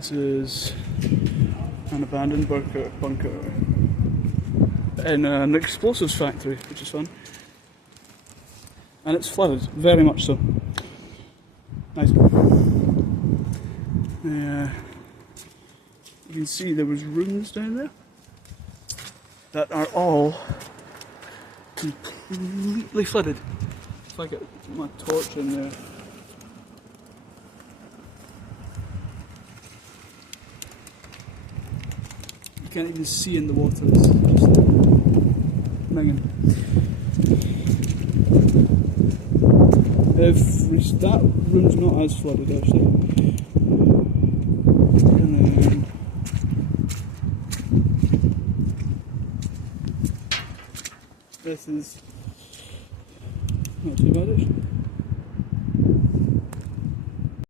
This is an abandoned bunker in an explosives factory, which is fun. And it's flooded, very much so. Nice. You can see there was rooms down there that are all completely flooded. If I get my torch in there. You can't even see in the water, it's just minging. That room's not as flooded actually. And then this is not too bad actually.